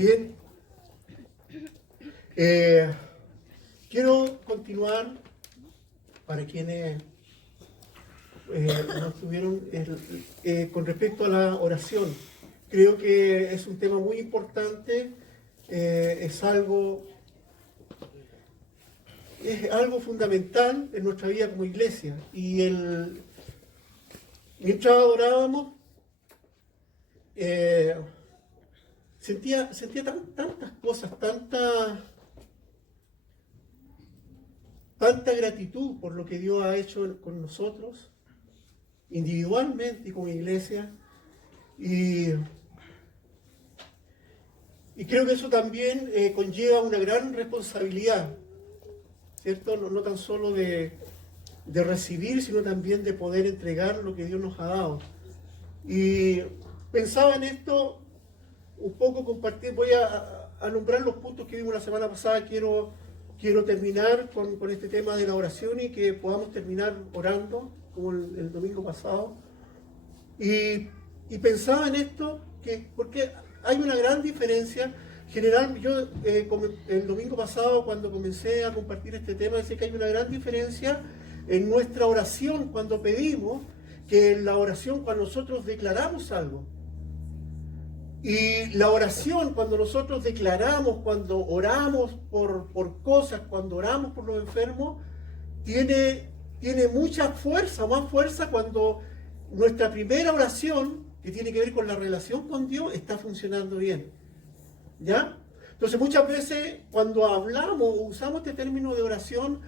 Bien, quiero continuar para quienes no estuvieron con respecto a la oración. Creo que es un tema muy importante, es algo fundamental en nuestra vida como iglesia. Y mientras adorábamos, sentía tantas cosas, tanta gratitud por lo que Dios ha hecho con nosotros, individualmente y como iglesia. Y creo que eso también conlleva una gran responsabilidad, ¿cierto? No tan solo de recibir, sino también de poder entregar lo que Dios nos ha dado. Y pensaba en esto, un poco compartir, voy a nombrar los puntos que vimos la semana pasada. Quiero terminar con este tema de la oración y que podamos terminar orando, como el domingo pasado. Y pensaba en esto, porque hay una gran diferencia. General, yo el domingo pasado, cuando comencé a compartir este tema, decía que hay una gran diferencia en nuestra oración cuando pedimos, que en la oración cuando nosotros declaramos algo. Y la oración, cuando nosotros declaramos, cuando oramos por cosas, cuando oramos por los enfermos, tiene mucha fuerza, más fuerza cuando nuestra primera oración, que tiene que ver con la relación con Dios, está funcionando bien. ¿Ya? Entonces muchas veces cuando hablamos o usamos este término de oración,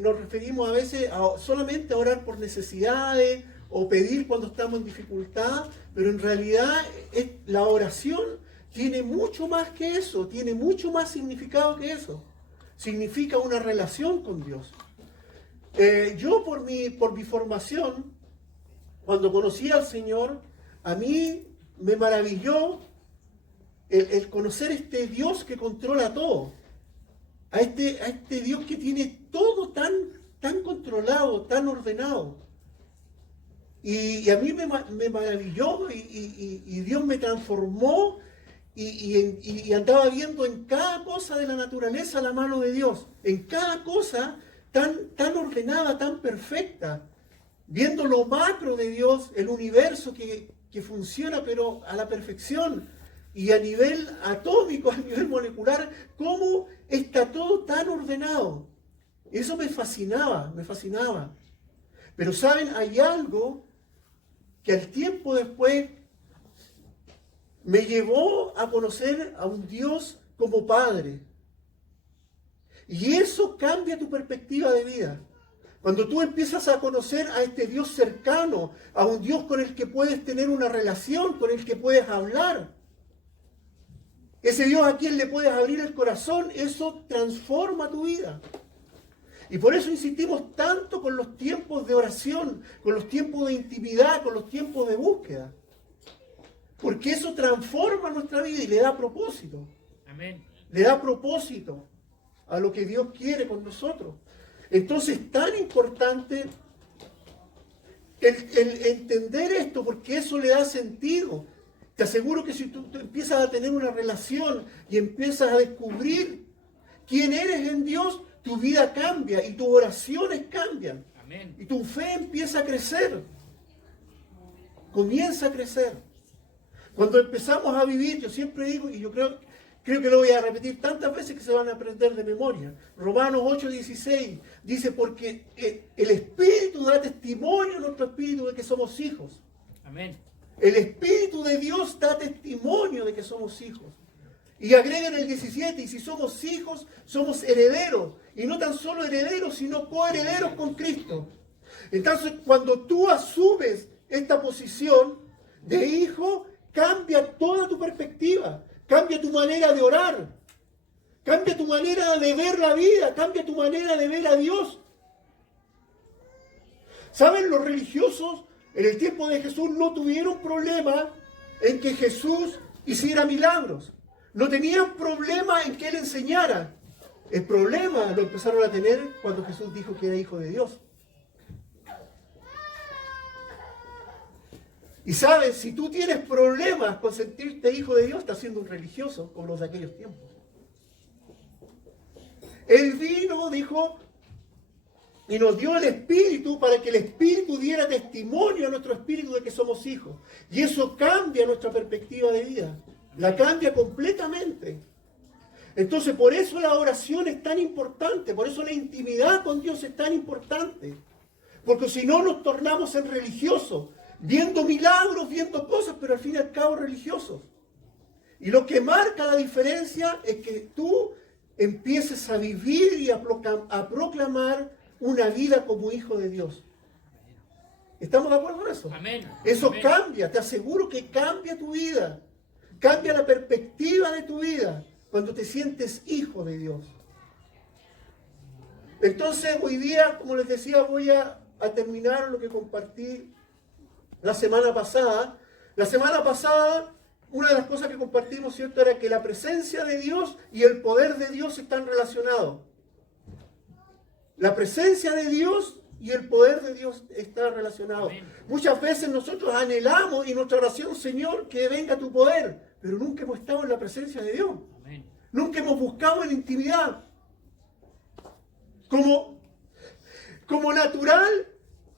nos referimos a veces solamente a orar por necesidades o pedir cuando estamos en dificultad, pero en realidad la oración tiene mucho más que eso, tiene mucho más significado que eso. Significa una relación con Dios. Yo por mi formación, cuando conocí al Señor, a mí me maravilló el conocer este Dios que controla todo, a este Dios que tiene todo tan controlado, tan ordenado. Y a mí me maravilló y Dios me transformó y andaba viendo en cada cosa de la naturaleza la mano de Dios, en cada cosa tan ordenada, tan perfecta, viendo lo macro de Dios, el universo que funciona pero a la perfección, y a nivel atómico, a nivel molecular, cómo está todo tan ordenado. Eso me fascinaba. Pero saben, hay algo que al tiempo después me llevó a conocer a un Dios como Padre. Y eso cambia tu perspectiva de vida. Cuando tú empiezas a conocer a este Dios cercano, a un Dios con el que puedes tener una relación, con el que puedes hablar, ese Dios a quien le puedes abrir el corazón, eso transforma tu vida. Y por eso insistimos tanto con los tiempos de oración, con los tiempos de intimidad, con los tiempos de búsqueda. Porque eso transforma nuestra vida y le da propósito. Amén. Le da propósito a lo que Dios quiere con nosotros. Entonces es tan importante el entender esto, porque eso le da sentido. Te aseguro que si tú empiezas a tener una relación y empiezas a descubrir quién eres en Dios, tu vida cambia y tus oraciones cambian. Amén. Y tu fe empieza a crecer. Comienza a crecer. Cuando empezamos a vivir, yo siempre digo, y yo creo que lo voy a repetir tantas veces que se van a aprender de memoria. Romanos 8:16 dice, porque el Espíritu da testimonio a nuestro espíritu de que somos hijos. Amén. El Espíritu de Dios da testimonio de que somos hijos. Y agrega en el 17, y si somos hijos, somos herederos. Y no tan solo herederos, sino coherederos con Cristo. Entonces, cuando tú asumes esta posición de hijo, cambia toda tu perspectiva. Cambia tu manera de orar. Cambia tu manera de ver la vida. Cambia tu manera de ver a Dios. ¿Saben? Los religiosos en el tiempo de Jesús no tuvieron problema en que Jesús hiciera milagros. No tenían problema en que Él enseñara. El problema lo empezaron a tener cuando Jesús dijo que era hijo de Dios. Y sabes, si tú tienes problemas con sentirte hijo de Dios, estás siendo un religioso como los de aquellos tiempos. Él vino, dijo, y nos dio el Espíritu para que el Espíritu diera testimonio a nuestro espíritu de que somos hijos. Y eso cambia nuestra perspectiva de vida. La cambia completamente. Entonces, por eso la oración es tan importante. Por eso la intimidad con Dios es tan importante. Porque si no nos tornamos en religiosos, viendo milagros, viendo cosas, pero al fin y al cabo religiosos. Y lo que marca la diferencia es que tú empieces a vivir y a proclamar una vida como hijo de Dios. ¿Estamos de acuerdo con eso? Amén. Eso Amén. cambia, te aseguro que cambia tu vida. Cambia la perspectiva de tu vida cuando te sientes hijo de Dios. Entonces, hoy día, como les decía, voy a terminar lo que compartí la semana pasada. La semana pasada, una de las cosas que compartimos, ¿cierto?, era que la presencia de Dios y el poder de Dios están relacionados. La presencia de Dios y el poder de Dios están relacionados. Amén. Muchas veces nosotros anhelamos y nuestra oración, Señor, que venga tu poder, pero nunca hemos estado en la presencia de Dios. Amén. Nunca hemos buscado en intimidad. Como natural,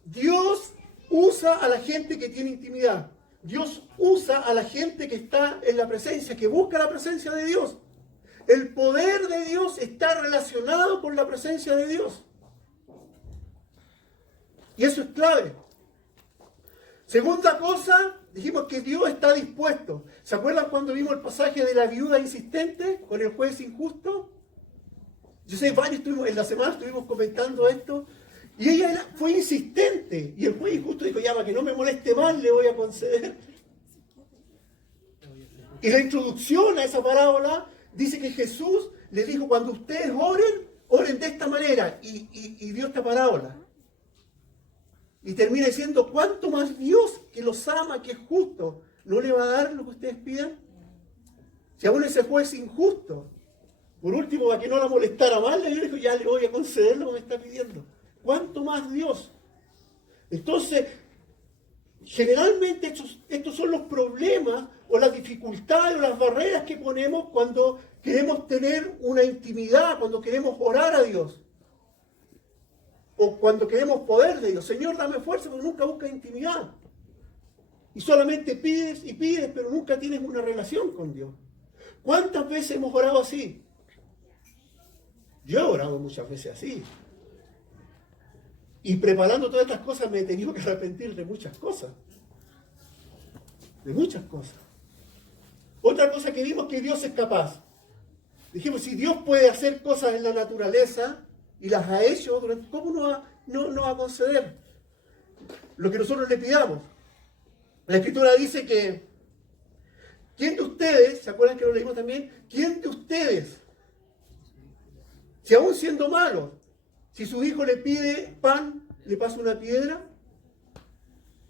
Dios usa a la gente que tiene intimidad. Dios usa a la gente que está en la presencia, que busca la presencia de Dios. El poder de Dios está relacionado con la presencia de Dios. Y eso es clave. Segunda cosa, dijimos que Dios está dispuesto. ¿Se acuerdan cuando vimos el pasaje de la viuda insistente con el juez injusto? Yo sé, varios en la semana estuvimos comentando esto. Y ella fue insistente. Y el juez injusto dijo, ya, para que no me moleste más, le voy a conceder. Y la introducción a esa parábola dice que Jesús le dijo, cuando ustedes oren, oren de esta manera. Y dio esta parábola. Y termina diciendo, ¿cuánto más Dios, que los ama, que es justo, no le va a dar lo que ustedes pidan? Si aún ese juez injusto, por último, para que no la molestara más, le dijo, ya le voy a conceder lo que me está pidiendo. ¿Cuánto más Dios? Entonces, generalmente estos son los problemas o las dificultades o las barreras que ponemos cuando queremos tener una intimidad, cuando queremos orar a Dios. O cuando queremos poder de Dios. Señor, dame fuerza, pero nunca buscas intimidad. Y solamente pides y pides, pero nunca tienes una relación con Dios. ¿Cuántas veces hemos orado así? Yo he orado muchas veces así. Y preparando todas estas cosas me he tenido que arrepentir de muchas cosas. De muchas cosas. Otra cosa que vimos, que Dios es capaz. Dijimos, si Dios puede hacer cosas en la naturaleza y las ha hecho, ¿cómo no va a conceder lo que nosotros le pidamos? La Escritura dice que ¿quién de ustedes, se acuerdan que lo leímos también? ¿Quién de ustedes, si aún siendo malos, si su hijo le pide pan, le pasa una piedra?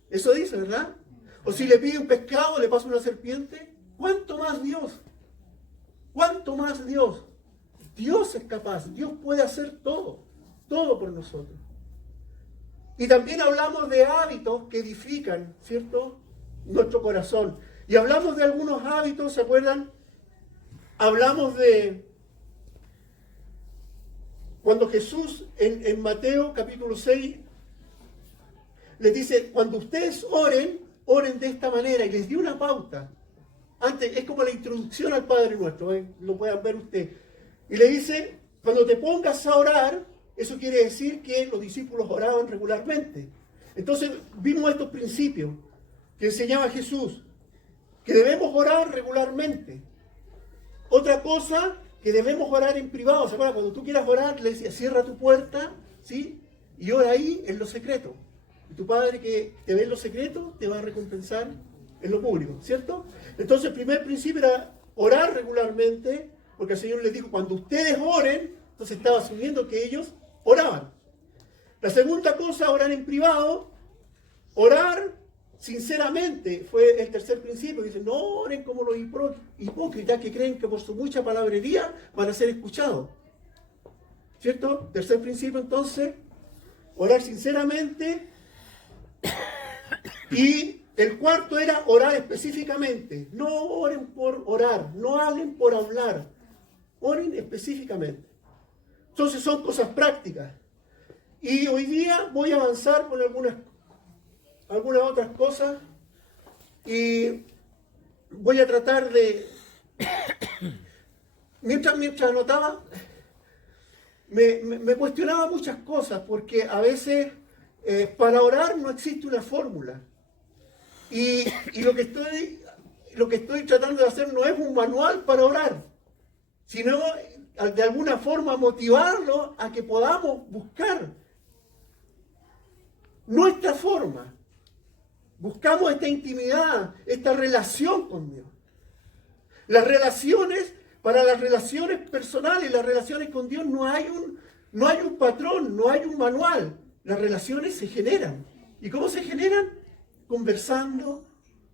Eso dice, ¿verdad? O si le pide un pescado, le pasa una serpiente. ¿Cuánto más Dios? ¿Cuánto más Dios? Dios es capaz, Dios puede hacer todo, todo por nosotros. Y también hablamos de hábitos que edifican, ¿cierto?, nuestro corazón. Y hablamos de algunos hábitos, ¿se acuerdan? Hablamos de cuando Jesús en Mateo capítulo 6 les dice, cuando ustedes oren, oren de esta manera, y les dio una pauta. Antes, es como la introducción al Padre Nuestro, lo puedan ver ustedes. Y le dice, cuando te pongas a orar, eso quiere decir que los discípulos oraban regularmente. Entonces vimos estos principios que enseñaba Jesús, que debemos orar regularmente. Otra cosa, que debemos orar en privado. ¿Se acuerdan? Cuando tú quieras orar, le decía, cierra tu puerta, ¿sí? Y ora ahí en lo secreto. Y tu Padre que te ve en lo secreto, te va a recompensar en lo público, ¿cierto? Entonces el primer principio era orar regularmente, porque el Señor les dijo, cuando ustedes oren, entonces estaba asumiendo que ellos oraban. La segunda cosa, orar en privado. Orar sinceramente fue el tercer principio. Dice, no oren como los hipócritas que creen que por su mucha palabrería van a ser escuchados. ¿Cierto? Tercer principio entonces, orar sinceramente. Y El cuarto era orar específicamente. No oren por orar, no hablen por hablar. Oren específicamente. Entonces son cosas prácticas. Y hoy día voy a avanzar con algunas otras cosas y voy a tratar de... Mientras anotaba, me cuestionaba muchas cosas, porque a veces para orar no existe una fórmula. Y lo que estoy tratando de hacer no es un manual para orar, sino de alguna forma motivarlo a que podamos buscar nuestra forma. Buscamos esta intimidad, esta relación con Dios. Para las relaciones personales, las relaciones con Dios no hay un patrón, no hay un manual. Las relaciones se generan. ¿Y cómo se generan? Conversando,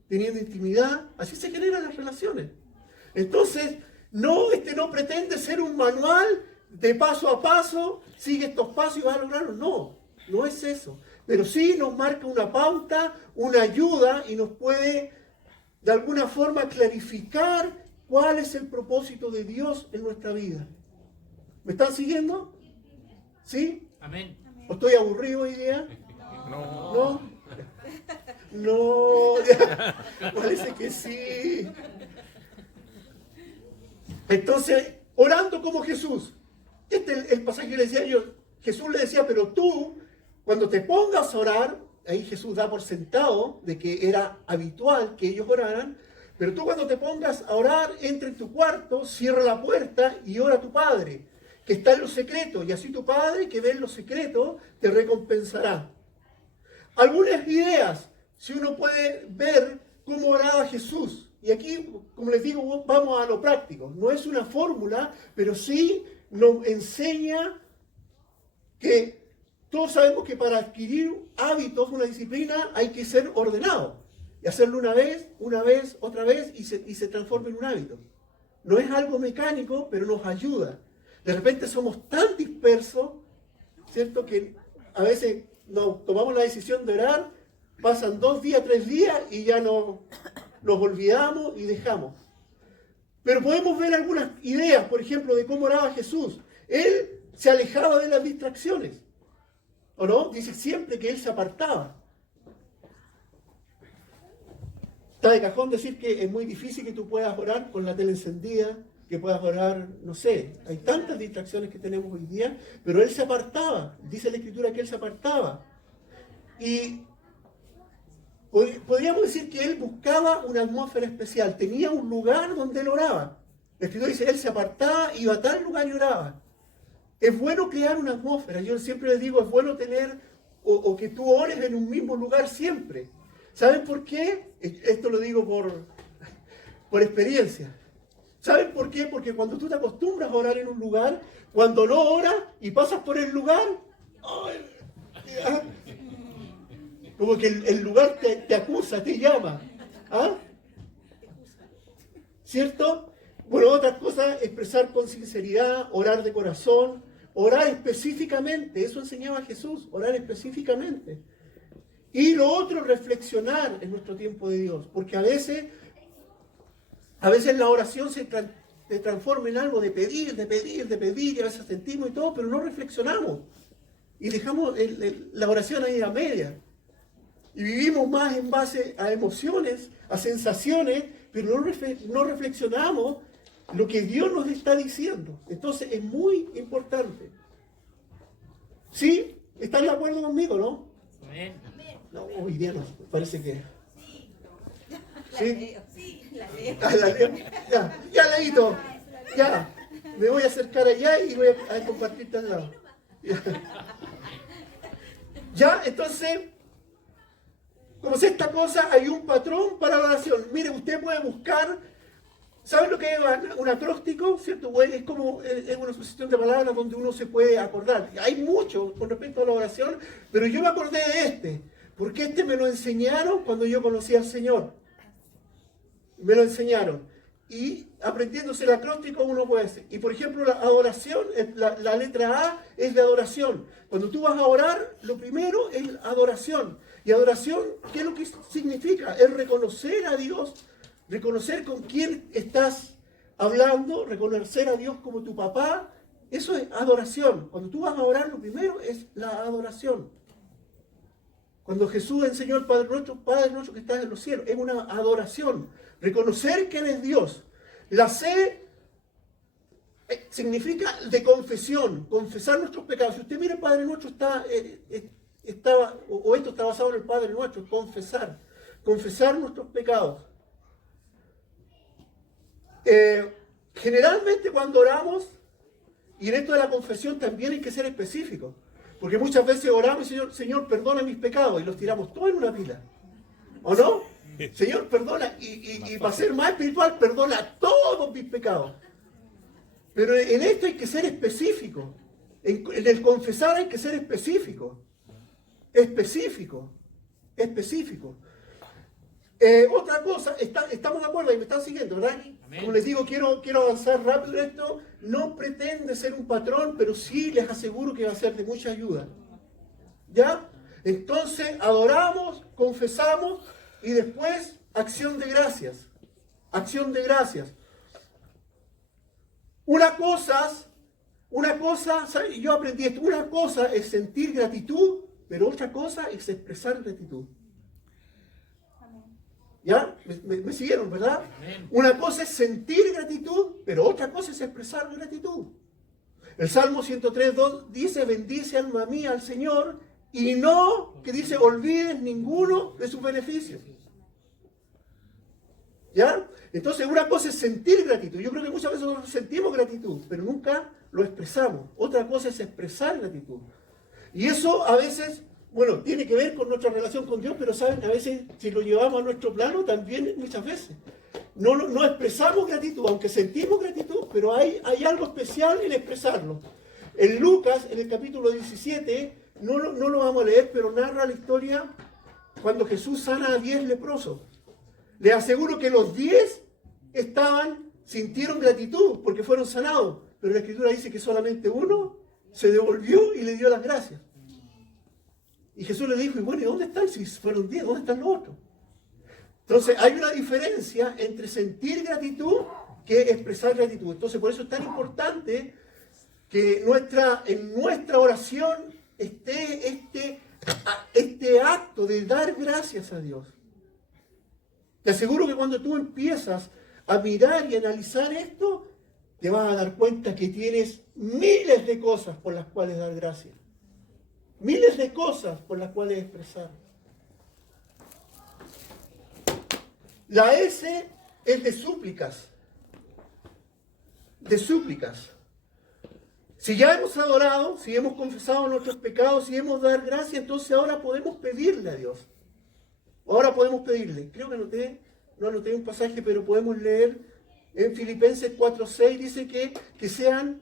teniendo intimidad. Así se generan las relaciones. Entonces, no pretende ser un manual de paso a paso, sigue estos pasos y vas a lograrlo. No, no es eso. Pero sí nos marca una pauta, una ayuda y nos puede de alguna forma clarificar cuál es el propósito de Dios en nuestra vida. ¿Me están siguiendo? ¿Sí? Amén. ¿O estoy aburrido hoy día? No. No, parece que sí. Entonces, orando como Jesús. Este es el pasaje que le decía yo. Jesús le decía, pero tú, cuando te pongas a orar, ahí Jesús da por sentado de que era habitual que ellos oraran, pero tú cuando te pongas a orar, entra en tu cuarto, cierra la puerta y ora a tu Padre, que está en lo secreto, y así tu Padre, que ve en lo secreto, te recompensará. Algunas ideas, si uno puede ver cómo oraba Jesús. Y aquí, como les digo, vamos a lo práctico. No es una fórmula, pero sí nos enseña que todos sabemos que para adquirir hábitos, una disciplina, hay que ser ordenado. Y hacerlo una vez, otra vez, y se transforma en un hábito. No es algo mecánico, pero nos ayuda. De repente somos tan dispersos, ¿cierto? Que a veces tomamos la decisión de orar, pasan 2 días, 3 días, y ya nos olvidamos y dejamos. Pero podemos ver algunas ideas, por ejemplo, de cómo oraba Jesús. Él se alejaba de las distracciones. ¿O no? Dice siempre que él se apartaba. Está de cajón decir que es muy difícil que tú puedas orar con la tele encendida, que puedas orar, no sé, hay tantas distracciones que tenemos hoy día, pero él se apartaba. Dice la Escritura que él se apartaba. Y podríamos decir que él buscaba una atmósfera especial, tenía un lugar donde él oraba. La Escritura dice, él se apartaba, iba a tal lugar y oraba. Es bueno crear una atmósfera. Yo siempre les digo, es bueno tener o que tú ores en un mismo lugar siempre. ¿Saben por qué? Esto lo digo por experiencia. ¿Saben por qué? Porque cuando tú te acostumbras a orar en un lugar, cuando no oras y pasas por el lugar, como que el lugar te acusa, te llama. ¿Ah? ¿Cierto? Bueno, otra cosa, expresar con sinceridad, orar de corazón, orar específicamente. Eso enseñaba Jesús, orar específicamente. Y lo otro, reflexionar en nuestro tiempo de Dios. Porque a veces la oración se transforma en algo de pedir, y a veces sentimos y todo, pero no reflexionamos. Y dejamos la oración ahí a media. Y vivimos más en base a emociones, a sensaciones, pero no reflexionamos lo que Dios nos está diciendo. Entonces es muy importante. ¿Sí? ¿Están de acuerdo conmigo, no? Amén. No, hoy día no, parece que... ¿Sí? La leo. Ah, la leo. Ya leíto. Ya. Me voy a acercar allá y voy a compartirte al lado. Ya, entonces, como es esta cosa, hay un patrón para la oración. Mire, usted puede buscar, ¿saben lo que es un acróstico? ¿Cierto? Es como es una sucesión de palabras donde uno se puede acordar. Hay mucho con respecto a la oración, pero yo me acordé de este, porque este me lo enseñaron cuando yo conocí al Señor. Me lo enseñaron. Y aprendiéndose el acróstico uno puede hacer. Y por ejemplo, la adoración, la letra A es de adoración. Cuando tú vas a orar, lo primero es adoración. Y adoración, ¿qué es lo que significa? Es reconocer a Dios, reconocer con quién estás hablando, reconocer a Dios como tu papá. Eso es adoración. Cuando tú vas a orar, lo primero es la adoración. Cuando Jesús enseñó al Padre nuestro que estás en los cielos, es una adoración. Reconocer que Él es Dios. La C significa de confesión, confesar nuestros pecados. Si usted mira el Padre Nuestro, esto está basado en el Padre Nuestro, confesar nuestros pecados. Generalmente cuando oramos, y en esto de la confesión también hay que ser específico, porque muchas veces oramos y Señor, perdona mis pecados, y los tiramos todos en una pila, ¿o no? Señor, perdona, y para ser más espiritual, perdona todos mis pecados. Pero en esto hay que ser específico. En el confesar hay que ser específico. Específico. Otra cosa, estamos de acuerdo y me están siguiendo, ¿verdad? Amén. Como les digo, quiero avanzar rápido en esto. No pretende ser un patrón, pero sí les aseguro que va a ser de mucha ayuda. ¿Ya? Entonces, adoramos, confesamos y después acción de gracias. Acción de gracias. Una cosa, ¿sabes? Yo aprendí esto, una cosa es sentir gratitud, pero otra cosa es expresar gratitud. ¿Ya? ¿Me siguieron, verdad? Amén. Una cosa es sentir gratitud, pero otra cosa es expresar gratitud. El Salmo 103:2 dice, bendice alma mía al Señor, y no, que dice, olvides ninguno de sus beneficios. ¿Ya? Entonces una cosa es sentir gratitud. Yo creo que muchas veces nosotros sentimos gratitud, pero nunca lo expresamos. Otra cosa es expresar gratitud. Y eso a veces, bueno, tiene que ver con nuestra relación con Dios, pero saben, a veces si lo llevamos a nuestro plano, también muchas veces. No expresamos gratitud, aunque sentimos gratitud, pero hay algo especial en expresarlo. En Lucas, en el capítulo 17, no lo vamos a leer, pero narra la historia cuando Jesús sana a 10 leprosos. Les aseguro que los 10 sintieron gratitud porque fueron sanados, pero la Escritura dice que solamente uno se devolvió y le dio las gracias. Y Jesús le dijo, y bueno, ¿y dónde están? Si fueron 10, ¿dónde están los otros? Entonces hay una diferencia entre sentir gratitud que expresar gratitud. Entonces por eso es tan importante que en nuestra oración esté este acto de dar gracias a Dios. Te aseguro que cuando tú empiezas a mirar y analizar esto, te vas a dar cuenta que tienes miles de cosas por las cuales dar gracias. Miles de cosas por las cuales expresar. La S es de súplicas. De súplicas. Si ya hemos adorado, si hemos confesado nuestros pecados, si hemos dado gracias, entonces ahora podemos pedirle a Dios. Ahora podemos pedirle. Creo que no anoté un pasaje, pero podemos leer en Filipenses 4:6, dice que sean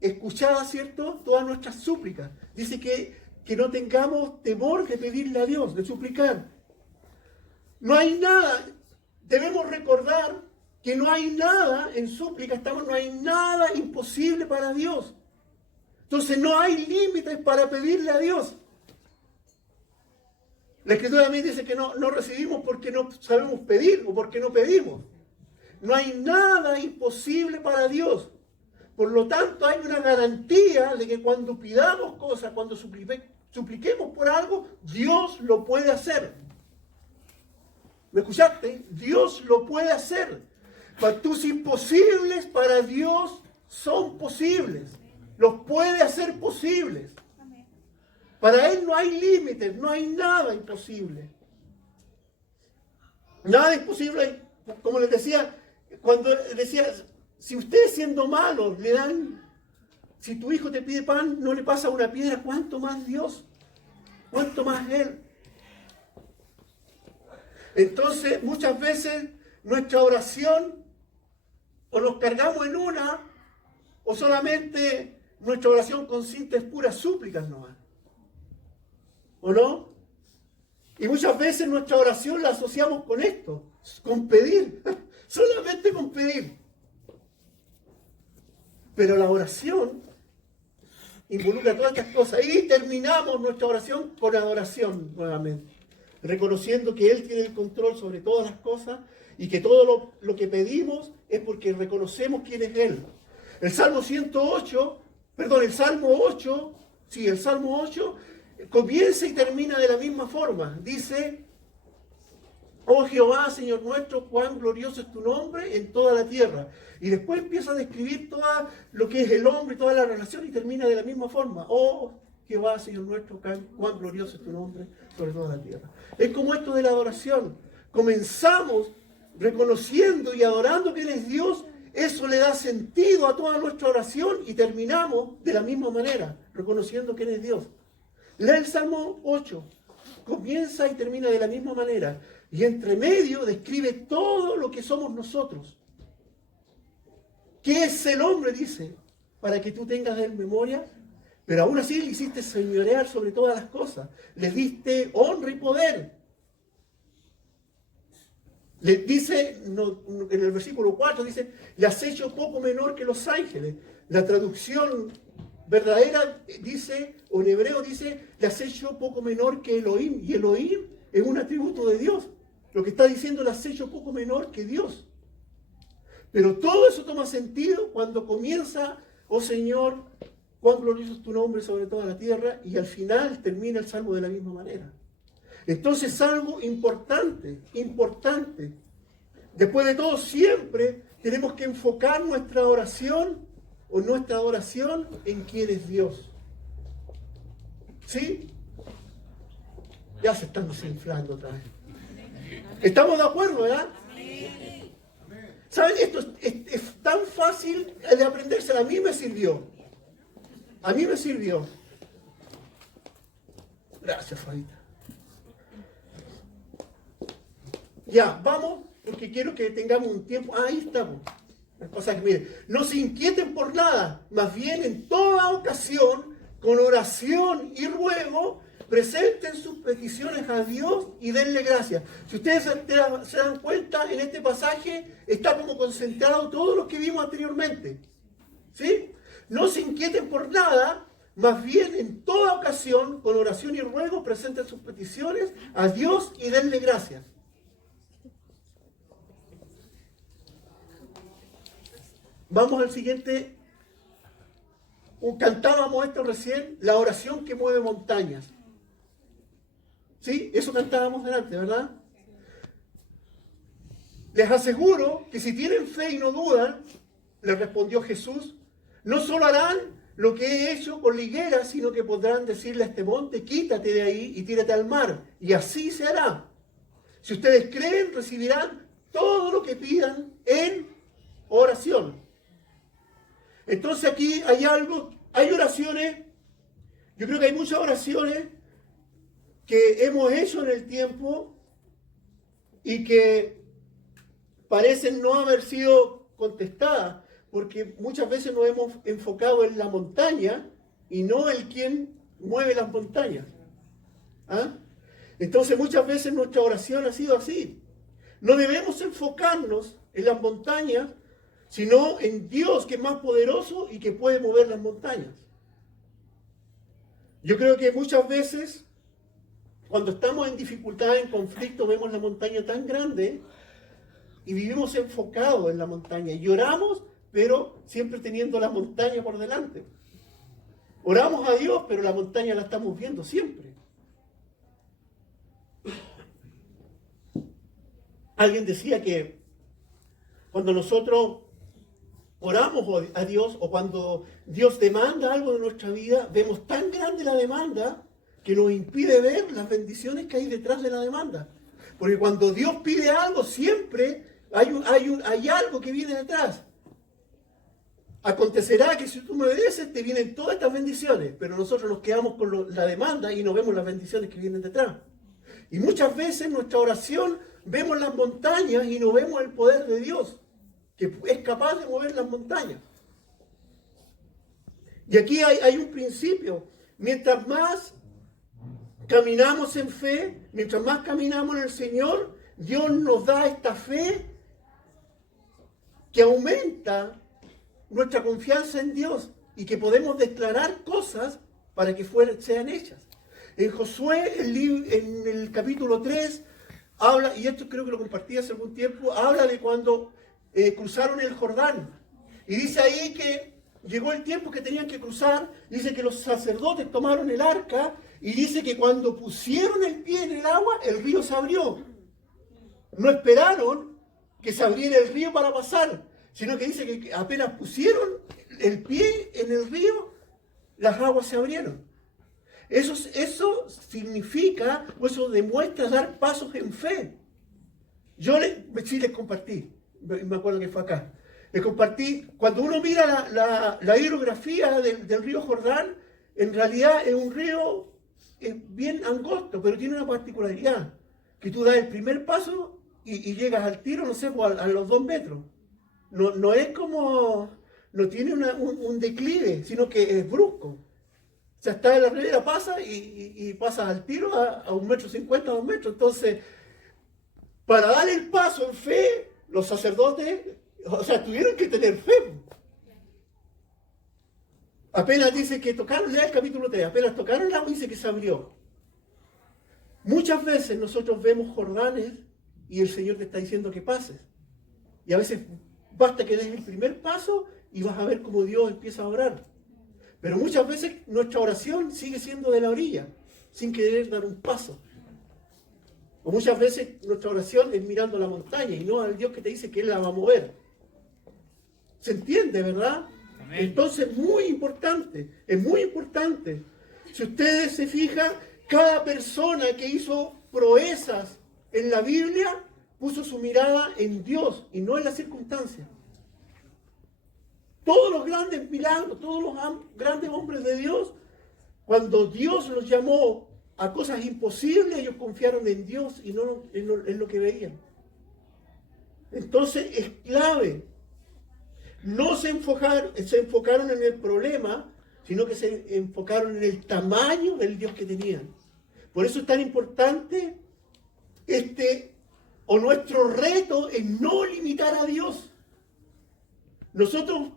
escuchadas, ¿cierto?, todas nuestras súplicas. Dice que no tengamos temor de pedirle a Dios, de suplicar. No hay nada, debemos recordar que no hay nada en súplica, no hay nada imposible para Dios. Entonces no hay límites para pedirle a Dios. La Escritura también dice que no recibimos porque no sabemos pedir o porque no pedimos. No hay nada imposible para Dios. Por lo tanto, hay una garantía de que cuando pidamos cosas, cuando supliquemos por algo, Dios lo puede hacer. ¿Me escuchaste? Dios lo puede hacer. Tus imposibles para Dios son posibles. Los puede hacer posibles. Para Él no hay límites, no hay nada imposible. Nada imposible, como les decía, cuando decía, si ustedes siendo malos le dan, si tu hijo te pide pan, no le pasa una piedra, ¿cuánto más Dios? ¿Cuánto más Él? Entonces, muchas veces nuestra oración, o nos cargamos en una, o solamente nuestra oración consiste en puras súplicas nomás. ¿O no? Y muchas veces nuestra oración la asociamos con esto, con pedir, solamente con pedir. Pero la oración involucra todas estas cosas. Y terminamos nuestra oración con adoración nuevamente, reconociendo que Él tiene el control sobre todas las cosas y que todo lo que pedimos es porque reconocemos quién es Él. El Salmo 8 comienza y termina de la misma forma. Dice: oh Jehová, Señor nuestro, cuán glorioso es tu nombre en toda la tierra. Y después empieza a describir todo lo que es el hombre y toda la relación y termina de la misma forma. Oh Jehová, Señor nuestro, cuán glorioso es tu nombre sobre toda la tierra. Es como esto de la adoración. Comenzamos reconociendo y adorando que Él es Dios. Eso le da sentido a toda nuestra oración y terminamos de la misma manera, reconociendo que Él es Dios. Lee el Salmo 8. Comienza y termina de la misma manera. Y entre medio describe todo lo que somos nosotros. ¿Qué es el hombre? Dice, para que tú tengas de él memoria. Pero aún así le hiciste señorear sobre todas las cosas. Le diste honra y poder. Le dice, en el versículo 4, dice, le has hecho poco menor que los ángeles. La traducción verdadera dice, o en hebreo dice, le has hecho poco menor que Elohim. Y Elohim es un atributo de Dios. Lo que está diciendo, le has hecho poco menor que Dios. Pero todo eso toma sentido cuando comienza, oh Señor, cuán glorioso es tu nombre sobre toda la tierra, y al final termina el Salmo de la misma manera. Entonces, algo importante. Después de todo, siempre tenemos que enfocar nuestra oración o nuestra adoración en quién es Dios. ¿Sí? Ya se están desinflando otra vez. ¿Estamos de acuerdo, verdad? ¿Saben? Esto es tan fácil de aprenderse. A mí me sirvió. Gracias, Fadita. Ya, vamos, porque quiero que tengamos un tiempo. Ahí estamos. El pasaje, miren, no se inquieten por nada, más bien en toda ocasión, con oración y ruego, presenten sus peticiones a Dios y denle gracias. Si ustedes se dan cuenta, en este pasaje está como concentrado todo lo que vimos anteriormente. ¿Sí? No se inquieten por nada, más bien en toda ocasión, con oración y ruego, presenten sus peticiones a Dios y denle gracias. Vamos al siguiente. Cantábamos esto recién, la oración que mueve montañas. ¿Sí? Eso cantábamos delante, ¿verdad? Les aseguro que si tienen fe y no dudan, les respondió Jesús, no solo harán lo que he hecho con la higuera, sino que podrán decirle a este monte, quítate de ahí y tírate al mar. Y así se hará. Si ustedes creen, recibirán todo lo que pidan en oración. Entonces aquí hay oraciones, yo creo que hay muchas oraciones que hemos hecho en el tiempo y que parecen no haber sido contestadas, porque muchas veces nos hemos enfocado en la montaña y no en quien mueve las montañas. ¿Ah? Entonces muchas veces nuestra oración ha sido así. No debemos enfocarnos en las montañas, sino en Dios, que es más poderoso y que puede mover las montañas. Yo creo que muchas veces, cuando estamos en dificultad, en conflicto, vemos la montaña tan grande y vivimos enfocados en la montaña. Y oramos, pero siempre teniendo la montaña por delante. Oramos a Dios, pero la montaña la estamos viendo siempre. Alguien decía que cuando nosotros oramos a Dios o cuando Dios demanda algo de nuestra vida, vemos tan grande la demanda que nos impide ver las bendiciones que hay detrás de la demanda. Porque cuando Dios pide algo, siempre hay algo que viene detrás. Acontecerá que si tú me obedeces, te vienen todas estas bendiciones, pero nosotros nos quedamos con la demanda y no vemos las bendiciones que vienen detrás. Y muchas veces en nuestra oración vemos las montañas y no vemos el poder de Dios, que es capaz de mover las montañas. Y aquí hay un principio. Mientras más caminamos en fe, mientras más caminamos en el Señor, Dios nos da esta fe que aumenta nuestra confianza en Dios. y que podemos declarar cosas para que sean hechas. En Josué, en el capítulo 3, habla, y esto creo que lo compartí hace algún tiempo, habla de cuando cruzaron el Jordán. Y dice ahí que llegó el tiempo que tenían que cruzar, dice que los sacerdotes tomaron el arca, y dice que cuando pusieron el pie en el agua, el río se abrió. No esperaron que se abriera el río para pasar, sino que dice que apenas pusieron el pie en el río, las aguas se abrieron. Eso significa, o eso demuestra dar pasos en fe. Yo sí les compartí, me acuerdo que fue acá, les compartí, cuando uno mira la hidrografía del río Jordán, en realidad es un río bien angosto, pero tiene una particularidad, que tú das el primer paso y llegas al tiro, no sé, a los 2 metros. No es como, no tiene un declive, sino que es brusco. O sea, está en la ribera, pasa y pasas al tiro a 1,50 m, 2 metros. Entonces, para dar el paso en fe, los sacerdotes, o sea, tuvieron que tener fe. Apenas dice que tocaron, lea el capítulo 3, apenas tocaron el agua, dice que se abrió. Muchas veces nosotros vemos Jordanes y el Señor te está diciendo que pases. Y a veces basta que des el primer paso y vas a ver cómo Dios empieza a orar. Pero muchas veces nuestra oración sigue siendo de la orilla, sin querer dar un paso. O muchas veces nuestra oración es mirando la montaña y no al Dios que te dice que Él la va a mover. ¿Se entiende, verdad? Amén. Entonces, es muy importante. Si ustedes se fijan, cada persona que hizo proezas en la Biblia puso su mirada en Dios y no en las circunstancias. Todos los grandes milagros, todos los grandes hombres de Dios, cuando Dios los llamó a cosas imposibles, ellos confiaron en Dios y no en lo que veían. Entonces es clave. No se enfocaron en el problema, sino que se enfocaron en el tamaño del Dios que tenían. Por eso es tan importante nuestro reto es no limitar a Dios. Nosotros,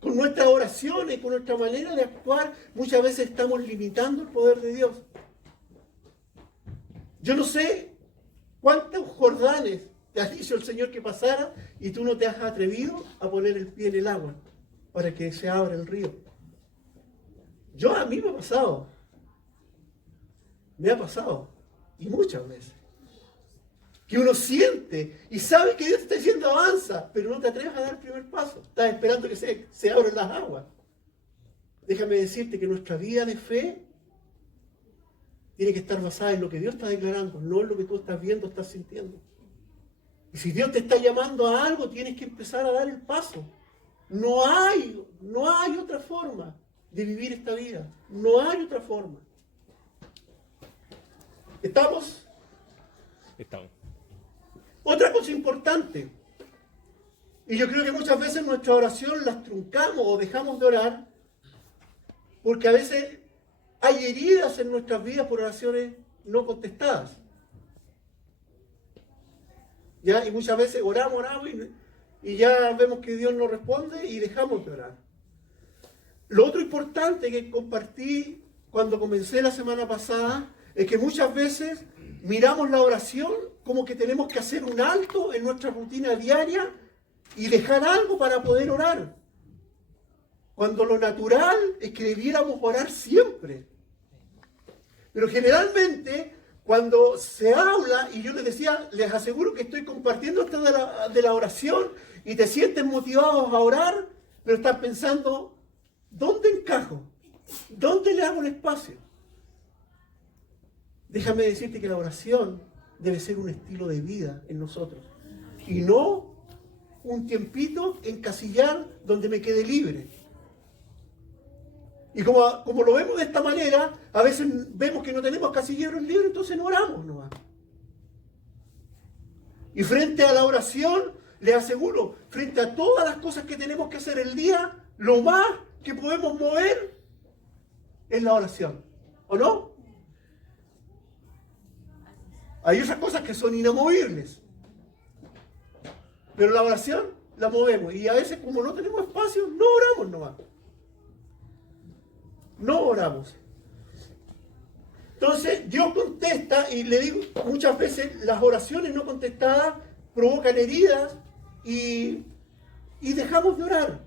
con nuestras oraciones, con nuestra manera de actuar, muchas veces estamos limitando el poder de Dios. Yo no sé cuántos Jordanes te ha dicho el Señor que pasara y tú no te has atrevido a poner el pie en el agua para que se abra el río. A mí me ha pasado. Y muchas veces. Que uno siente y sabe que Dios te está diciendo avanza, pero no te atreves a dar el primer paso. Estás esperando que se abran las aguas. Déjame decirte que nuestra vida de fe tiene que estar basada en lo que Dios está declarando, no en lo que tú estás viendo, estás sintiendo. Y si Dios te está llamando a algo, tienes que empezar a dar el paso. No hay otra forma de vivir esta vida. No hay otra forma. ¿Estamos? Estamos. Otra cosa importante, y yo creo que muchas veces nuestra oración las truncamos o dejamos de orar, porque a veces hay heridas en nuestras vidas por oraciones no contestadas. ¿Ya? Y muchas veces oramos y ya vemos que Dios no responde y dejamos de orar. Lo otro importante que compartí cuando comencé la semana pasada es que muchas veces miramos la oración como que tenemos que hacer un alto en nuestra rutina diaria y dejar algo para poder orar. Cuando lo natural es que debiéramos orar siempre. Pero generalmente, cuando se habla, y yo les decía, les aseguro que estoy compartiendo esto de la oración y te sientes motivados a orar, pero estás pensando, ¿dónde encajo? ¿Dónde le hago el espacio? Déjame decirte que la oración debe ser un estilo de vida en nosotros y no un tiempito encasillar donde me quede libre. Y como lo vemos de esta manera, a veces vemos que no tenemos casilleros libres, entonces no oramos nomás. Y frente a la oración, les aseguro, frente a todas las cosas que tenemos que hacer el día, lo más que podemos mover es la oración. ¿O no? Hay otras cosas que son inamovibles. Pero la oración la movemos. Y a veces, como no tenemos espacio, no oramos nomás. no oramos. Entonces Dios contesta, y le digo muchas veces, las oraciones no contestadas provocan heridas y dejamos de orar.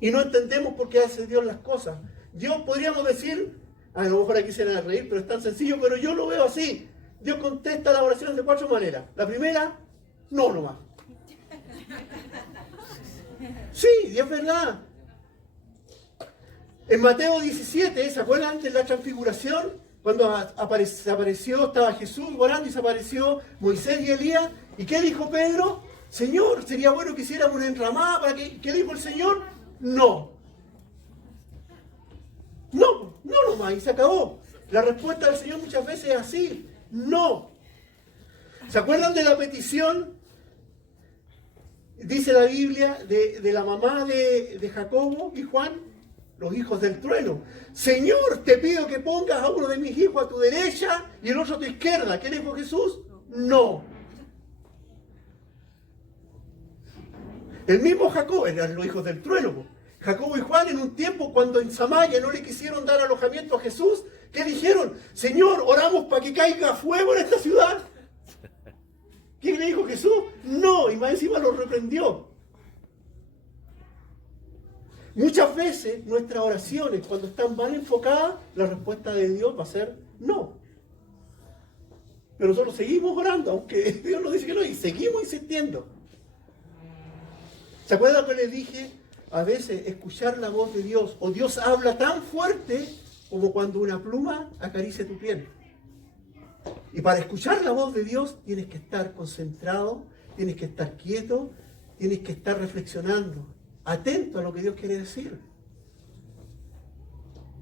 Y no entendemos por qué hace Dios las cosas. Dios, podríamos decir, a lo mejor aquí se van a reír, pero es tan sencillo, pero yo lo veo así. Dios contesta las oraciones de 4 maneras. La primera, no nomás. Sí, y es verdad. En Mateo 17, ¿se acuerdan de la transfiguración? Cuando apareció, estaba Jesús orando y se apareció Moisés y Elías. ¿Y qué dijo Pedro? Señor, sería bueno que hiciéramos una enramada para que... ¿Qué dijo el Señor? No. No nomás, y se acabó. La respuesta del Señor muchas veces es así. No. ¿Se acuerdan de la petición? Dice la Biblia de la mamá de Jacobo y Juan, los hijos del trueno. Señor, te pido que pongas a uno de mis hijos a tu derecha y el otro a tu izquierda. ¿Qué dijo Jesús? No. El mismo Jacob, eran los hijos del trueno. Jacobo y Juan, en un tiempo cuando en Samaria no le quisieron dar alojamiento a Jesús, ¿qué dijeron? Señor, oramos para que caiga fuego en esta ciudad. ¿Qué le dijo Jesús? No, y más encima lo reprendió. Muchas veces nuestras oraciones, cuando están mal enfocadas, la respuesta de Dios va a ser no. Pero nosotros seguimos orando, aunque Dios nos dice que no, y seguimos insistiendo. ¿Se acuerdan que les dije? A veces escuchar la voz de Dios, o Dios habla tan fuerte como cuando una pluma acaricia tu piel. Y para escuchar la voz de Dios tienes que estar concentrado, tienes que estar quieto, tienes que estar reflexionando, atento a lo que Dios quiere decir.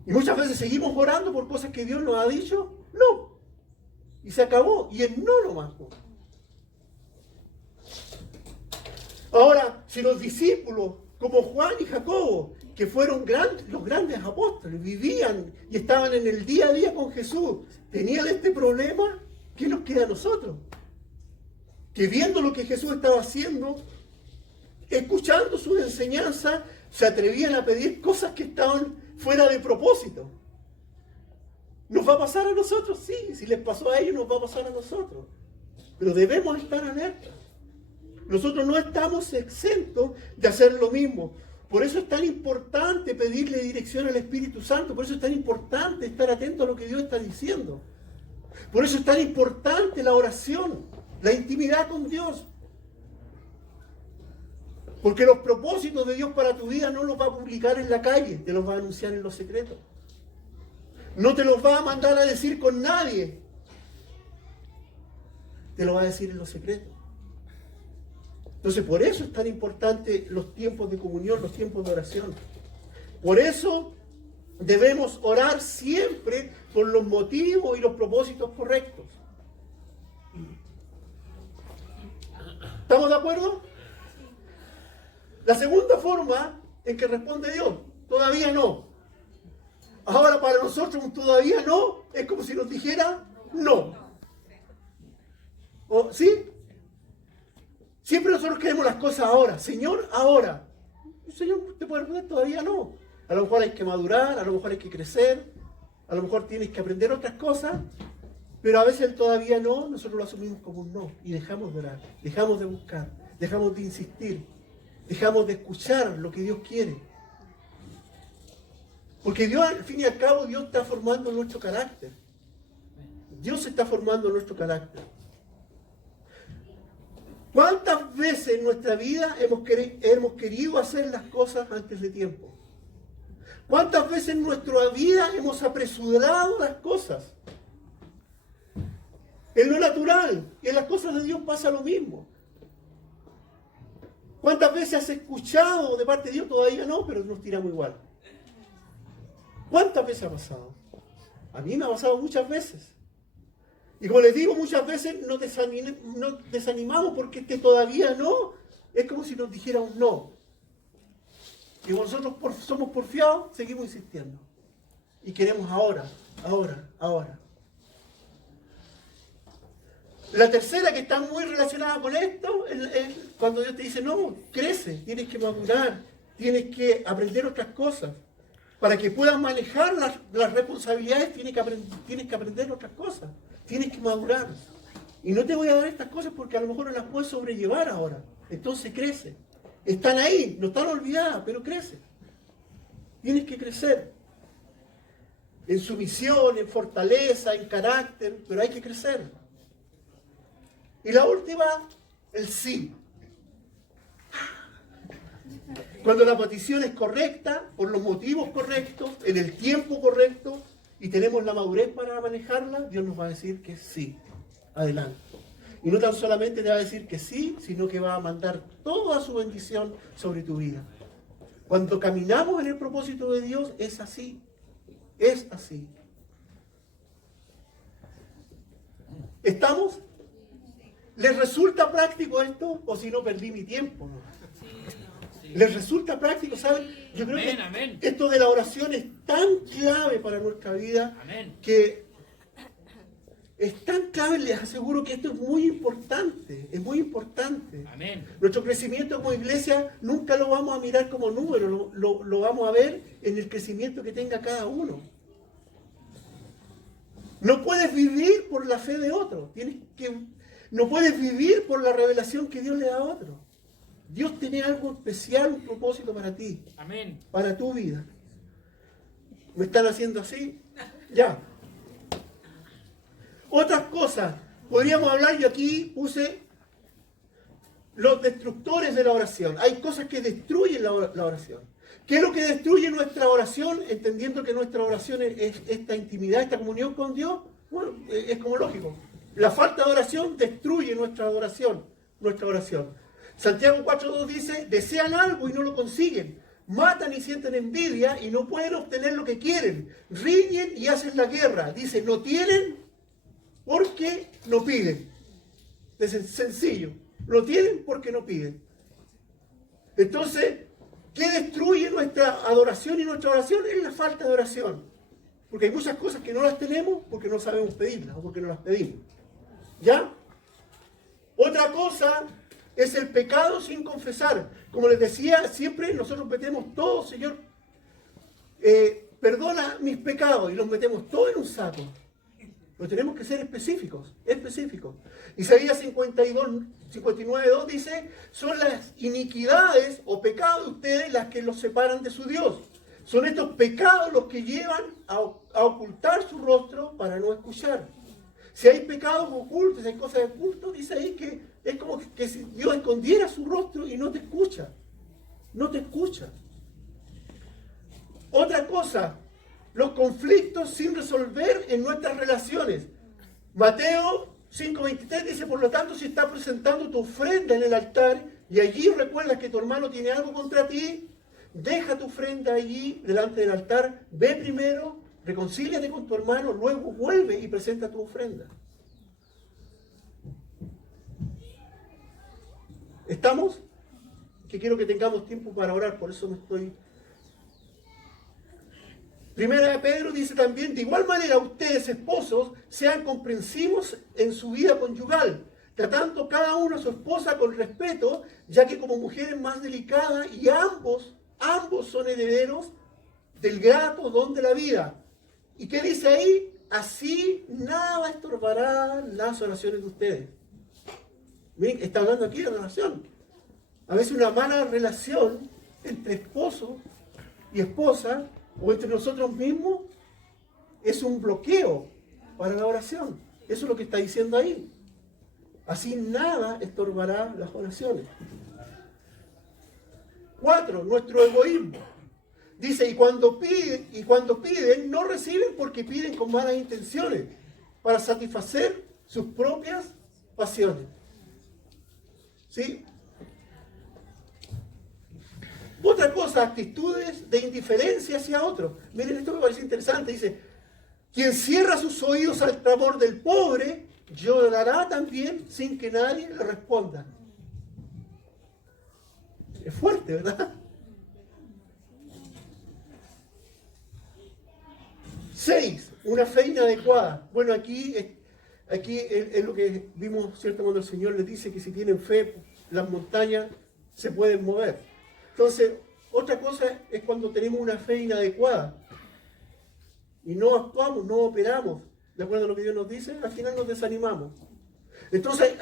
Y muchas veces seguimos orando por cosas que Dios nos ha dicho, no. Y se acabó, y es no nomás. Ahora, si los discípulos, como Juan y Jacobo, que fueron los grandes apóstoles, vivían y estaban en el día a día con Jesús, tenían este problema, ¿qué nos queda a nosotros? Que viendo lo que Jesús estaba haciendo, escuchando sus enseñanzas, se atrevían a pedir cosas que estaban fuera de propósito. ¿Nos va a pasar a nosotros? Sí, si les pasó a ellos, nos va a pasar a nosotros. Pero debemos estar alertas. Nosotros no estamos exentos de hacer lo mismo. Por eso es tan importante pedirle dirección al Espíritu Santo. Por eso es tan importante estar atento a lo que Dios está diciendo. Por eso es tan importante la oración, la intimidad con Dios. Porque los propósitos de Dios para tu vida no los va a publicar en la calle, te los va a anunciar en los secretos. No te los va a mandar a decir con nadie. Te lo va a decir en los secretos. Entonces, por eso es tan importante los tiempos de comunión, los tiempos de oración. Por eso debemos orar siempre con los motivos y los propósitos correctos. ¿Estamos de acuerdo? La segunda forma en que responde Dios, todavía no. Ahora para nosotros un todavía no es como si nos dijera no. ¿Sí? Siempre nosotros queremos las cosas ahora. Señor, ahora. El Señor te puede responder todavía no. A lo mejor hay que madurar, a lo mejor hay que crecer, a lo mejor tienes que aprender otras cosas, pero a veces el todavía no, nosotros lo asumimos como un no y dejamos de orar, dejamos de buscar, dejamos de insistir, dejamos de escuchar lo que Dios quiere. Porque Dios, al fin y al cabo, Dios está formando nuestro carácter. Dios está formando nuestro carácter. ¿Cuántas veces en nuestra vida hemos querido hacer las cosas antes de tiempo? ¿Cuántas veces en nuestra vida hemos apresurado las cosas? En lo natural, y en las cosas de Dios pasa lo mismo. ¿Cuántas veces has escuchado de parte de Dios? Todavía no, pero nos tiramos igual. ¿Cuántas veces ha pasado? A mí me ha pasado muchas veces. Y como les digo, muchas veces nos desanimamos porque este todavía no es como si nos dijera un no. Y como nosotros somos porfiados, seguimos insistiendo. Y queremos ahora. La tercera, que está muy relacionada con esto, es cuando Dios te dice, no, crece, tienes que madurar, tienes que aprender otras cosas. Para que puedas manejar las responsabilidades tienes que aprender otras cosas. Tienes que madurar. Y no te voy a dar estas cosas porque a lo mejor no las puedes sobrellevar ahora. Entonces crece. Están ahí, no están olvidadas, pero crece. Tienes que crecer. En sumisión, en fortaleza, en carácter, pero hay que crecer. Y la última, el sí. Cuando la petición es correcta, por los motivos correctos, en el tiempo correcto, y tenemos la madurez para manejarla, Dios nos va a decir que sí. Adelante. Y no tan solamente te va a decir que sí, sino que va a mandar toda su bendición sobre tu vida. Cuando caminamos en el propósito de Dios, es así. Es así. ¿Estamos? ¿Les resulta práctico esto? O si no, perdí mi tiempo, ¿no? ¿Les resulta práctico? ¿Saben? Yo creo que esto de la oración es tan clave para nuestra vida que es tan clave, les aseguro que esto es muy importante, es muy importante. Amén. Nuestro crecimiento como iglesia nunca lo vamos a mirar como número, lo vamos a ver en el crecimiento que tenga cada uno. No puedes vivir por la fe de otro, no puedes vivir por la revelación que Dios le da a otro. Dios tiene algo especial, un propósito para ti, amén, para tu vida. ¿Me están haciendo así? Ya. Otras cosas, podríamos hablar, yo aquí puse los destructores de la oración. Hay cosas que destruyen la oración. ¿Qué es lo que destruye nuestra oración? Entendiendo que nuestra oración es esta intimidad, esta comunión con Dios. Bueno, es como lógico. La falta de oración destruye nuestra oración. Santiago 4.2 dice, desean algo y no lo consiguen. Matan y sienten envidia y no pueden obtener lo que quieren. Riñen y hacen la guerra. Dice, no tienen porque no piden. Es sencillo. Lo tienen porque no piden. Entonces, ¿qué destruye nuestra adoración y nuestra oración? Es la falta de oración. Porque hay muchas cosas que no las tenemos porque no sabemos pedirlas o porque no las pedimos. ¿Ya? Otra cosa es el pecado sin confesar. Como les decía, siempre nosotros metemos todo, Señor, perdona mis pecados, y los metemos todo en un saco. Pero tenemos que ser específicos. Isaías 59.2 dice, son las iniquidades o pecados de ustedes las que los separan de su Dios. Son estos pecados los que llevan a ocultar su rostro para no escuchar. Si hay pecados ocultos, si hay cosas ocultas, dice ahí que es como que si Dios escondiera su rostro y no te escucha. No te escucha. Otra cosa, los conflictos sin resolver en nuestras relaciones. Mateo 5.23 dice, por lo tanto, si estás presentando tu ofrenda en el altar y allí recuerdas que tu hermano tiene algo contra ti, deja tu ofrenda allí delante del altar, ve primero, reconcíliate con tu hermano, luego vuelve y presenta tu ofrenda. ¿Estamos? Que quiero que tengamos tiempo para orar, por eso me estoy... Primera de Pedro dice también, de igual manera ustedes, esposos, sean comprensivos en su vida conyugal, tratando cada uno a su esposa con respeto, ya que como mujeres más delicadas y ambos son herederos del grato don de la vida. ¿Y qué dice ahí? Así nada estorbará las oraciones de ustedes. Miren, está hablando aquí de relación. A veces una mala relación entre esposo y esposa o entre nosotros mismos es un bloqueo para la oración. Eso es lo que está diciendo ahí. Así nada estorbará las oraciones. 4. Nuestro egoísmo. Dice, y cuando piden, no reciben porque piden con malas intenciones, para satisfacer sus propias pasiones. ¿Sí? Otra cosa, actitudes de indiferencia hacia otros. Miren, esto me parece interesante. Dice, quien cierra sus oídos al clamor del pobre, llorará también sin que nadie le responda. Es fuerte, ¿verdad? 6. Una fe inadecuada. Bueno, aquí es lo que vimos, ¿cierto? Cuando el Señor les dice que si tienen fe, las montañas se pueden mover. Entonces, Otra cosa es cuando tenemos una fe inadecuada y no actuamos, no operamos de acuerdo a lo que Dios nos dice, al final nos desanimamos. Entonces,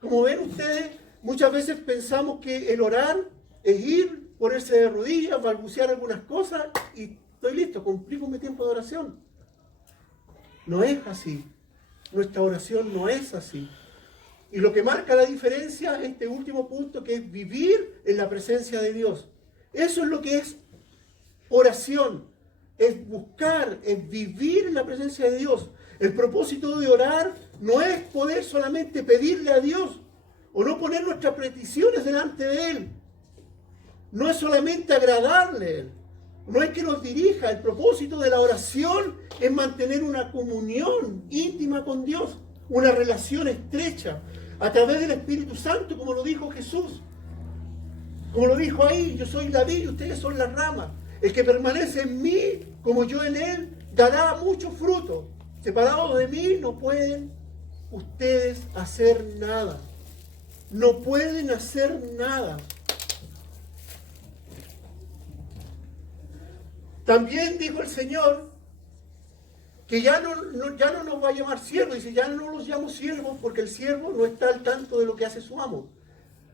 como ven ustedes, muchas veces pensamos que el orar es ir, ponerse de rodillas, balbucear algunas cosas y estoy listo, cumplí con mi tiempo de oración. No es así. Nuestra oración no es así. Y lo que marca la diferencia es este último punto, que es vivir en la presencia de Dios. Eso es lo que es oración. Es buscar, es vivir en la presencia de Dios. El propósito de orar no es poder solamente pedirle a Dios o no poner nuestras peticiones delante de Él. No es solamente agradarle a Él. No es que nos dirija. El propósito de la oración es mantener una comunión íntima con Dios, una relación estrecha a través del Espíritu Santo, como lo dijo Jesús. Como lo dijo ahí, yo soy la vid y ustedes son las ramas. El que permanece en mí, como yo en él, dará mucho fruto. Separados de mí no pueden ustedes hacer nada. No pueden hacer nada. También dijo el Señor que ya no nos va a llamar siervos. Dice, ya no los llamo siervos porque el siervo no está al tanto de lo que hace su amo.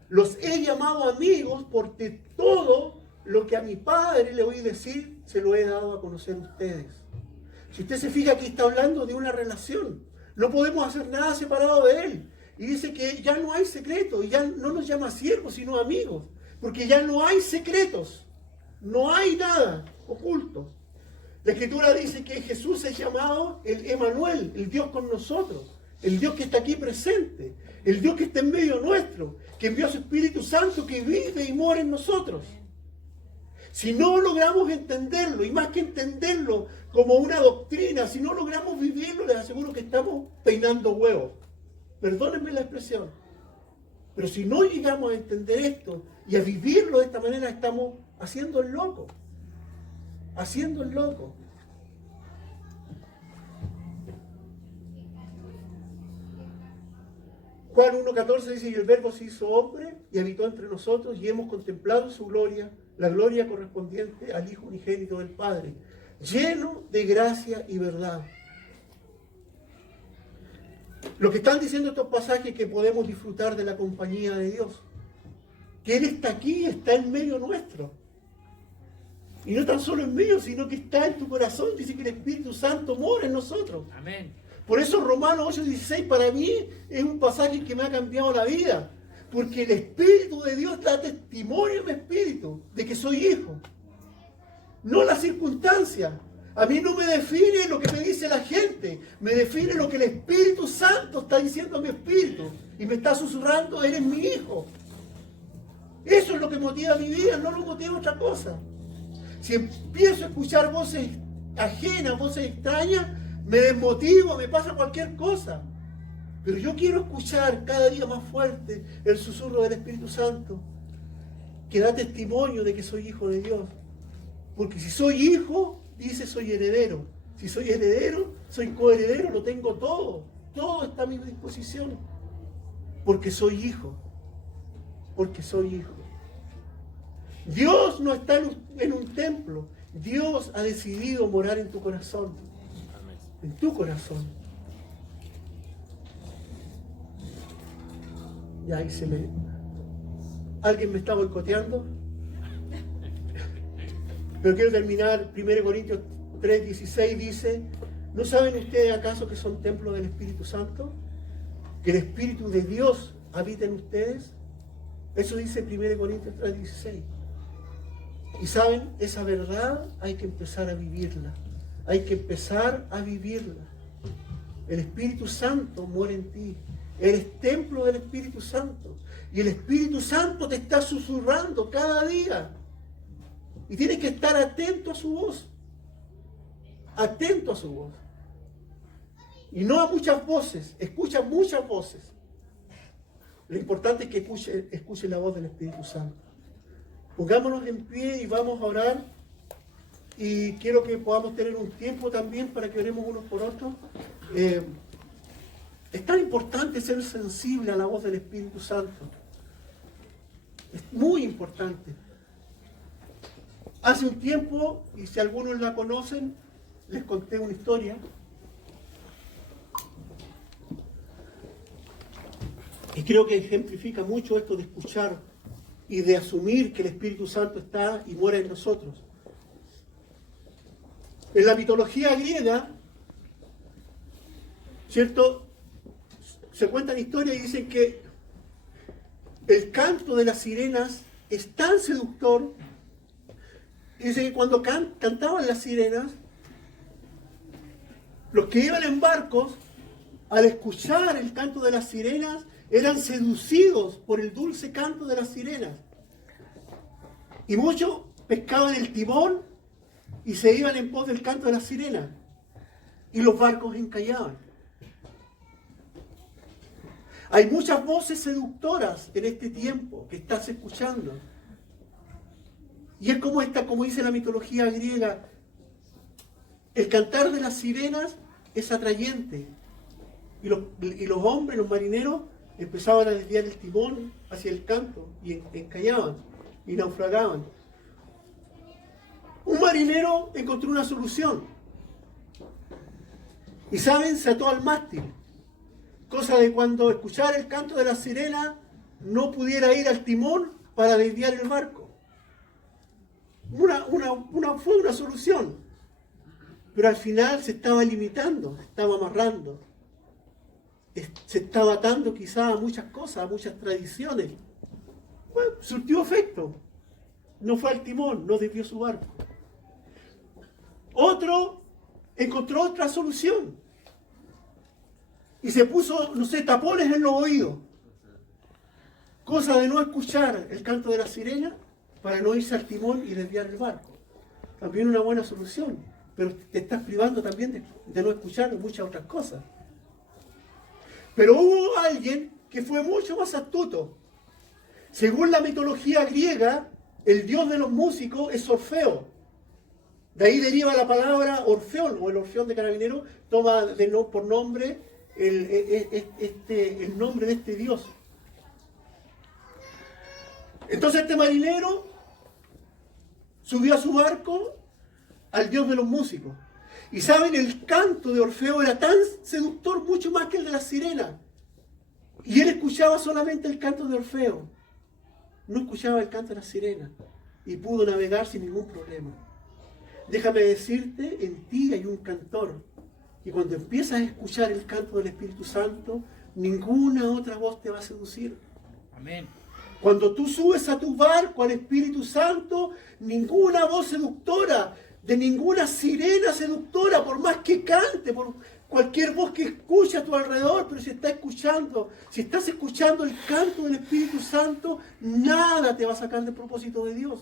Los he llamado amigos porque todo lo que a mi Padre le oí decir, se lo he dado a conocer a ustedes. Si usted se fija, aquí está hablando de una relación. No podemos hacer nada separado de Él. Y dice que ya no hay secretos. Y ya no nos llama siervos, sino amigos. Porque ya no hay secretos. No hay nada oculto. La Escritura dice que Jesús es llamado el Emanuel, el Dios con nosotros. El Dios que está aquí presente. El Dios que está en medio nuestro. Que envió a su Espíritu Santo que vive y mora en nosotros. Si no logramos entenderlo, y más que entenderlo como una doctrina, si no logramos vivirlo, les aseguro que estamos peinando huevos. Perdónenme la expresión. Pero si no llegamos a entender esto y a vivirlo de esta manera, estamos haciendo el loco. Haciendo el loco. Juan 1.14 dice, y el Verbo se hizo hombre y habitó entre nosotros y hemos contemplado su gloria, la gloria correspondiente al Hijo unigénito del Padre, lleno de gracia y verdad. Lo que están diciendo estos pasajes es que podemos disfrutar de la compañía de Dios, que Él está aquí, está en medio nuestro. Y no tan solo en medio, sino que está en tu corazón. Dice que el Espíritu Santo mora en nosotros. Amén. Por eso Romanos 8:16 para mí es un pasaje que me ha cambiado la vida. Porque el Espíritu de Dios da testimonio en mi espíritu de que soy hijo. No la circunstancia. A mí no me define lo que me dice la gente. Me define lo que el Espíritu Santo está diciendo a mi espíritu. Y me está susurrando, eres mi hijo. Eso es lo que motiva mi vida, no lo motiva otra cosa. Si empiezo a escuchar voces ajenas, voces extrañas, me desmotivo, me pasa cualquier cosa. Pero yo quiero escuchar cada día más fuerte el susurro del Espíritu Santo, que da testimonio de que soy hijo de Dios. Porque si soy hijo, dice soy heredero. Si soy heredero, soy coheredero, lo tengo todo. Todo está a mi disposición. Porque soy hijo. Porque soy hijo. Dios no está en un templo. Dios ha decidido morar en tu corazón. En tu corazón. Y ahí ¿Alguien me está boicoteando? Pero quiero terminar. 1 Corintios 3:16 dice, ¿no saben ustedes acaso que son templos del Espíritu Santo? Que el Espíritu de Dios habita en ustedes. Eso dice 1 Corintios 3:16. Y saben, esa verdad hay que empezar a vivirla. Hay que empezar a vivirla. El Espíritu Santo mora en ti. Eres templo del Espíritu Santo. Y el Espíritu Santo te está susurrando cada día. Y tienes que estar atento a su voz. Atento a su voz. Y no a muchas voces. Escucha muchas voces. Lo importante es que escuche la voz del Espíritu Santo. Pongámonos en pie y vamos a orar. Y quiero que podamos tener un tiempo también para que oremos unos por otros. Es tan importante ser sensible a la voz del Espíritu Santo. Es muy importante. Hace un tiempo, y si algunos la conocen, les conté una historia. Y creo que ejemplifica mucho esto de escuchar y de asumir que el Espíritu Santo está y mora en nosotros. En la mitología griega, ¿cierto? Se cuentan historias y dicen que el canto de las sirenas es tan seductor. Dice que cuando cantaban las sirenas, los que iban en barcos, al escuchar el canto de las sirenas, eran seducidos por el dulce canto de las sirenas. Y muchos pescaban el timón y se iban en pos del canto de las sirenas. Y los barcos encallaban. Hay muchas voces seductoras en este tiempo que estás escuchando. Y es como dice la mitología griega, el cantar de las sirenas es atrayente. Y los hombres, los marineros, empezaban a desviar el timón hacia el canto y encallaban y naufragaban. Un marinero encontró una solución. Y saben, se ató al mástil. Cosa de cuando escuchara el canto de la sirena, no pudiera ir al timón para desviar el barco. Fue una solución. Pero al final se estaba limitando, se estaba amarrando. Se estaba atando quizás a muchas cosas, a muchas tradiciones. Bueno, surtió efecto. No fue al timón, no desvió su barco. Otro encontró otra solución. Y se puso, tapones en los oídos. Cosa de no escuchar el canto de la sirena para no irse al timón y desviar el barco. También una buena solución. Pero te estás privando también de no escuchar muchas otras cosas. Pero hubo alguien que fue mucho más astuto. Según la mitología griega, el dios de los músicos es Orfeo. De ahí deriva la palabra Orfeón, o el Orfeón de Carabinero, toma por nombre el nombre de este dios. Entonces este marinero subió a su barco al dios de los músicos. Y saben, el canto de Orfeo era tan seductor, mucho más que el de la sirena. Y él escuchaba solamente el canto de Orfeo. No escuchaba el canto de la sirena. Y pudo navegar sin ningún problema. Déjame decirte, en ti hay un cantor. Y cuando empiezas a escuchar el canto del Espíritu Santo, ninguna otra voz te va a seducir. Amén. Cuando tú subes a tu barco al Espíritu Santo, ninguna voz seductora, de ninguna sirena seductora, por más que cante, por cualquier voz que escuche a tu alrededor, pero si estás escuchando el canto del Espíritu Santo, nada te va a sacar del propósito de Dios.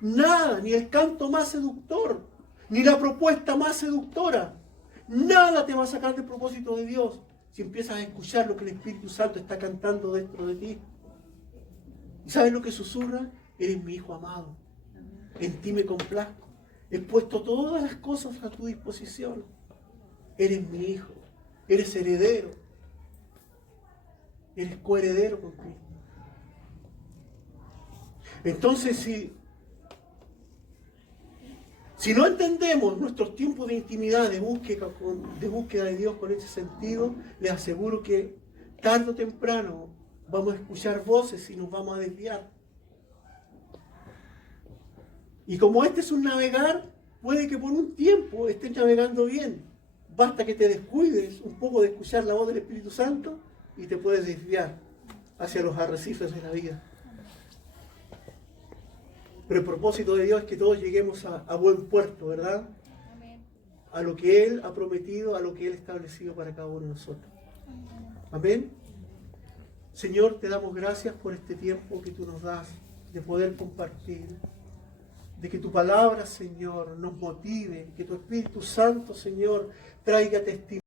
Nada, ni el canto más seductor, ni la propuesta más seductora. Nada te va a sacar del propósito de Dios si empiezas a escuchar lo que el Espíritu Santo está cantando dentro de ti. ¿Y sabes lo que susurra? Eres mi hijo amado. En ti me complazco. He puesto todas las cosas a tu disposición. Eres mi hijo. Eres heredero. Eres coheredero conmigo. Entonces, si no entendemos nuestros tiempos de intimidad, de búsqueda de Dios con ese sentido, les aseguro que tarde o temprano vamos a escuchar voces y nos vamos a desviar. Y como este es un navegar, puede que por un tiempo estés navegando bien. Basta que te descuides un poco de escuchar la voz del Espíritu Santo y te puedes desviar hacia los arrecifes de la vida. Pero el propósito de Dios es que todos lleguemos a buen puerto, ¿verdad? A lo que Él ha prometido, a lo que Él ha establecido para cada uno de nosotros. Amén. Señor, te damos gracias por este tiempo que tú nos das de poder compartir, de que tu palabra, Señor, nos motive, que tu Espíritu Santo, Señor, traiga testimonio.